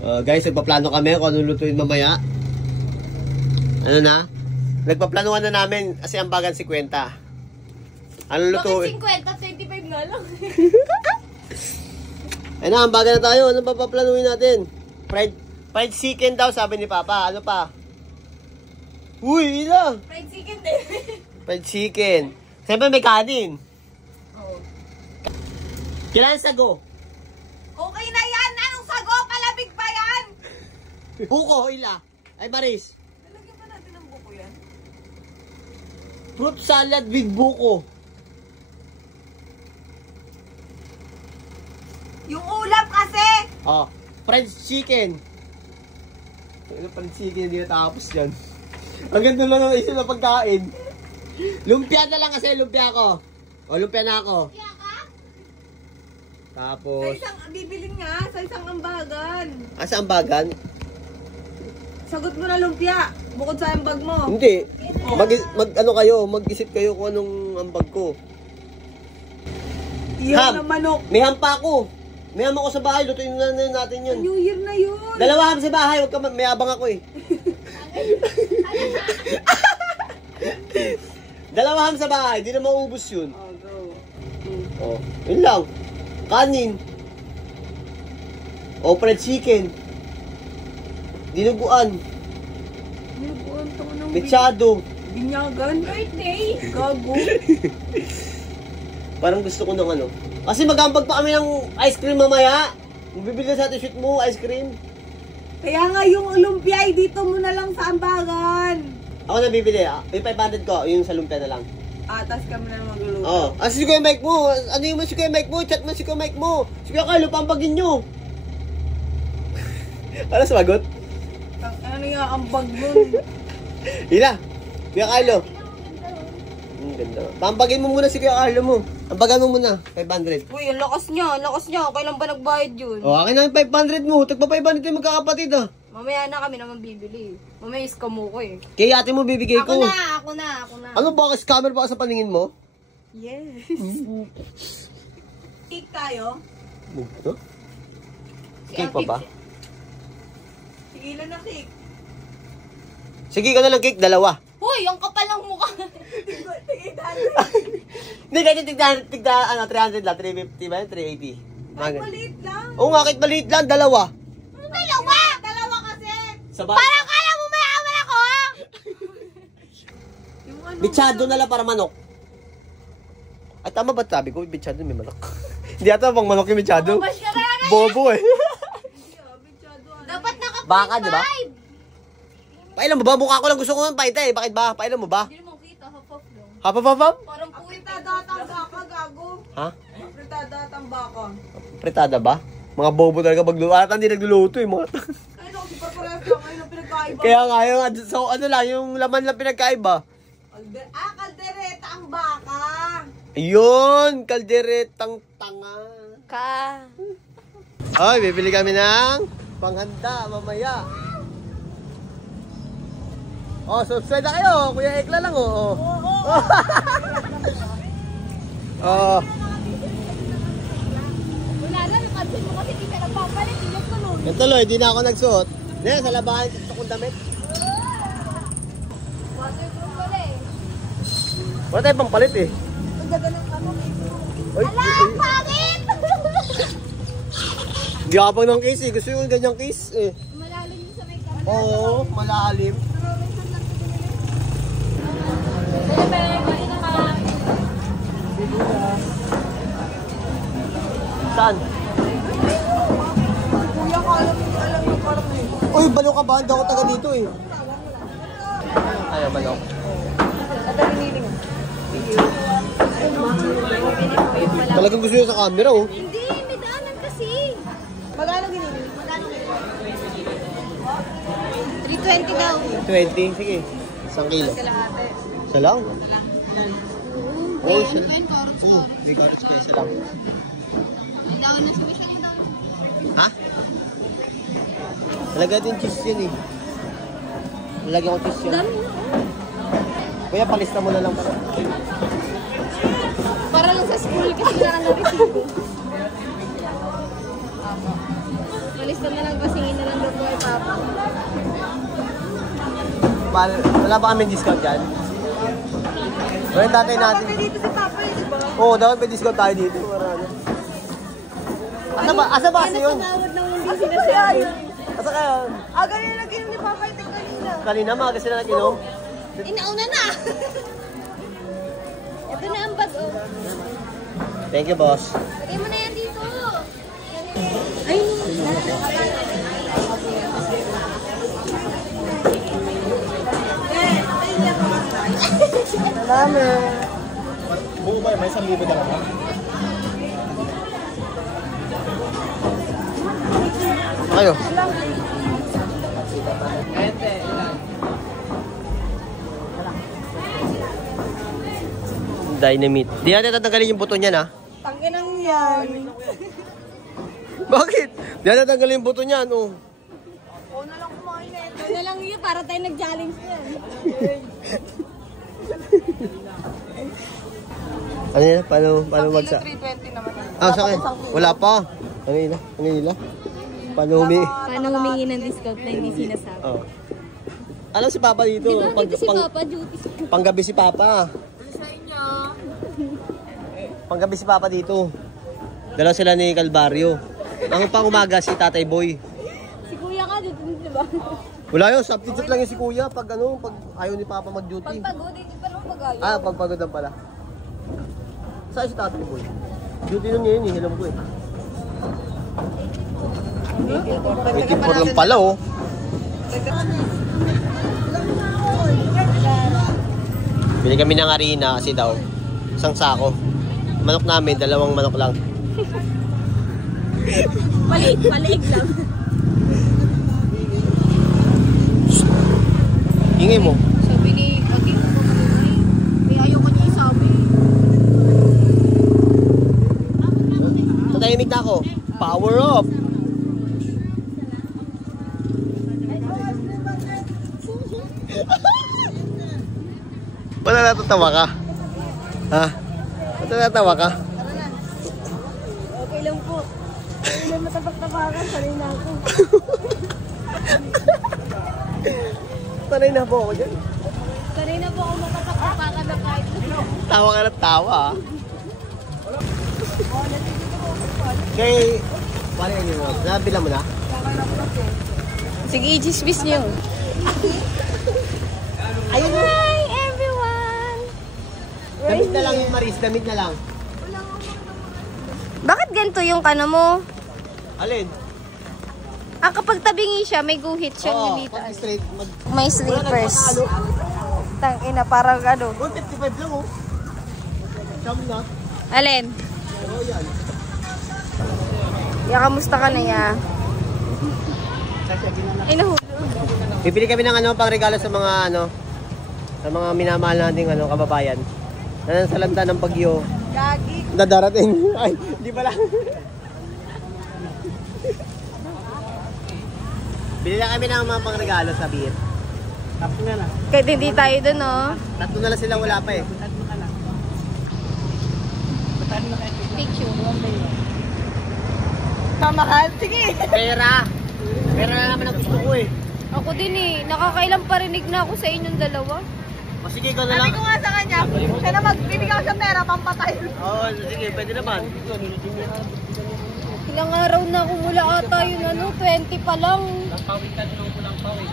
Guys, nagpaplano kami kung anong lutuin mamaya. Ano na? Nagpaplanuhan na namin kasi ang bagan 50. Anong lutuin? Bakit 50? 25 nga lang. Ay na, ang bagan na tayo. Ano pa paplanuhin natin? Fried chicken daw, sabi ni Papa. Ano pa? Uy, ila! Fried chicken din. Fried chicken. Siyempre may kanin. Oo. Kailan sago? Okay na yan! Anong sago? Palabig pa yan! Buko, ila. Ay, Maris. Nalagyan pa natin ng buko yan? Fruit salad with buko. Yung ulam kasi! Oh, fried chicken. Ano fried chicken? Hindi natapos yan. Ang ganda lang ng isip na pagkain. Lumpia na lang kasi, lumpia ko. O, lumpia na ako. Kaya ka? Tapos... Sa isang, bibilin nga, sa isang ambagan. Asa ang bagan? Sagot mo na lumpia, bukod sa ambag mo. Hindi. Mag-isip kayo kung anong ambag ko. Iyan na manok. May ham pa ako. May ham ako sa bahay, lutuin na natin yun. New Year na yun. Dalawa ham sa bahay, wag ka may abang ako eh. Dalawa ham sa bahay, di na maubos yun. Oh, go. Oh, yun lang. Kanin. O, fried chicken. Dinuguan. Nilubuan to ng Mechado. binyagan. Birthday. Gago. Parang gusto ko ng ano. Kasi mag-ambag pa kami ng ice cream mamaya. Bibili na sa atin shoot mo, ice cream. Kaya nga yung lumpia ay dito mo na lang sa ambagan. Ako na bibili. Yung 500 ko, yung sa lumpia na lang. Atas kami na magluluto. Oo. Ah, si Kuya Mike mo. Ano yung si Kuya Mike mo? Chat mo si Kuya Mike mo. Si Kuya Carlo, pampagin nyo. Ano sumagot? Ano yung ambag mo? Hila. Kuya Carlo. Ganda. Pampagin mo muna si Kuya Carlo mo. Pampagan mo muna. 500. Uy, ang lakas niya. Ang lakas niya. Kailan ba nagbayad yun? O, akin na yung 500 mo. Tagpa 500 yung magkakapatid ah. Mamaya na kami naman bibili. Mamaya iskam mo ko eh. Kaya ate mo bibigay ko. Ako na. Ano ba? Scammer ba sa paningin mo? Yes. Cake tayo? Huh? Cake pa ba? Sige lang na cake. Sige ka na lang cake, dalawa. Uy, ang kapal ng mukha. Hindi, kahit tigda, 300 lang, 350 ba yun? 380. Ay, maliit lang. Oo nga, kahit maliit lang, dalawa. Dalawa? Dalawa kasi. Sa ba? Parang kala mo may awan ako. Yung ano? Bichado na lang para manok. Ay, tama ba sabi ko? Bichado may manok. Hindi ata pang manok yung bichado. Mabash ka talaga. Bobo eh. Dapat naka-5. Baka, di ba? Pailan mo ba? Mukha ko lang gusto ko ng paita eh. Bakit ba? Pailan mo ba? Hindi mo kita, hapap lang. Hapapapap? Parang pritada at ang baka, gago. Ha? Pritada at ang baka. Pritada ba? Mga bobo talaga magluluto. At hindi nagluluto eh. Mga... Ay, naku, super pares lang. Ayun ang pinagkaiba. Kaya nga yung, so ano lang, yung laman lang pinagkaiba. Kaldereta ang baka. Ayun, kalderetang tanga. Ka. Ay, bibili kami ng panghanda mamaya. Oh, subscribe na kayo. Kuya Ekla lang, oh. Oh. Wala na, napansin mo kasi di ka nagpapalit. Hindi ko nun. Yan tuloy, di na ako nagsuot. Yan, sa labahan, gusto kong damit. Waterproof pala eh. Wala tayong pampalit eh. Ang ganda ng ano. Ay, Ala, pangit! Hindi ako pang ng case eh. Gusto yung ganyang case eh. Malalim yung sa may kamera. Oo, malalim. Saan? Kuya, alam yung parang eh. Uy, balo ka ba? Hindi ako taga dito eh. Ayaw, balo. At ang hiniling. Talagang gusto nyo sa camera oh. Hindi, may daanan kasi. Magkano giniling? 320 daw. 20, sige. 1 kilo. Isa lang? Oo, isa lang. May carrots pa, isa lang. Ang daw na sa mission daw. Ha? Talaga din cheese yun eh. Nalagyan ko cheese yun. Dami na. Kuya, palista mo na lang pala. Para lang sa school kasi na resibo. Palista na lang pasingin na lang daw po kay Papa. Wala ba kami discount dyan? Wala tatay natin. Bakit dito si Papa eh, di ba? Oo, dapat may discount tayo dito. Asa ba kasi yun? Tawad ng hindi sinasabi. Asa kaya? Ganyan nag-inom ni Papa ito kanina. Kanina mga kasi na nag-inom. Inauna na! Ito na ang bag, oh. Thank you, boss. Lagay mo na yan dito. Ay, Salamat. Buo ba? May 1,000 talaga? Ayo. Dynamite. Di natin tatanggalin yung buto niya na. Tanginang yan. Bakit? Di natin tatanggalin yung buto niya, no? Oo na lang kumain eh. ito na lang yun para tayo nag-challenge yan. Ano yan? Paano magsa? 320 naman. Sa akin. Wala pa. Ano nila? Paano Paano humingi ng discount na hindi sinasabi? Oh. Alam si Papa dito. Dito si Papa, duty si Papa. Panggabi si Papa. Sa inyo. Panggabi si Papa dito. Dalawa sila ni Calvario. Ang pang umaga si Tatay Boy. Si Kuya ka, dito di ba? Wala yun, substitute lang yun si Kuya pag ayaw ni Papa mag-duty. Pagpagod, hindi pa naman pag-ayaw. Pagpagod lang pala. Saan si Tatay Boy? Duty nun ngayon eh, alam ko eh. 84 lang pala oh. Bili kami ng harina kasi daw isang sako. Manok namin, 2 manok lang. Palig lang. Ingay mo. Sabi ni Ati, may ayoko niya isabi. Tatahimik na ako. Power up! Ba't natatawa ka? Ha? Ba't natatawa ka? Okay lang po. Hindi mo tapak-tapakan, sanay na ako. Sanay na po ako dyan. Sanay na po ako matapak-tapakan na kahit. Tawa ka ng tawa ah. Kay... Paano yun mo? Nabila mo na? Sige, i-chismis niyo. Ayun mo! Hi everyone! Damit na lang yung Maris, damit na lang. Bakit ganito yung kano mo? Alin? Kapag tabingi siya, may guhit siya dito. Pag straight, May slippers. Tangina, parang ano. 155 lang oh. Siyam na. Alin? Oo yan. Ya, kamusta ka na ya? Ay, nahulog. Bibili kami ng pang regalo sa mga sa mga minamahal nating kababayan. Na sa landa ng bagyo. Gagi. Dadarating. Ay, hindi pala. Bili na kami ng mga pang regalo sa beer. Tapos na lang. Kahit hindi tayo dun, oh. Tatlo na lang sila, wala pa eh. Picture. Kamahal. Sige. Pera. Pera na naman ang gusto ko eh. Ako din eh. Nakakailang parinig na ako sa inyong dalawa. O sige, ikaw na Sabi lang. ko nga sa kanya, siya na magbibigay ako sa pera, pampatay. Oo, sige, pwede naman. Ilang araw na ako mula ata yung 20 pa lang. Pawit ka nung kulang pawit.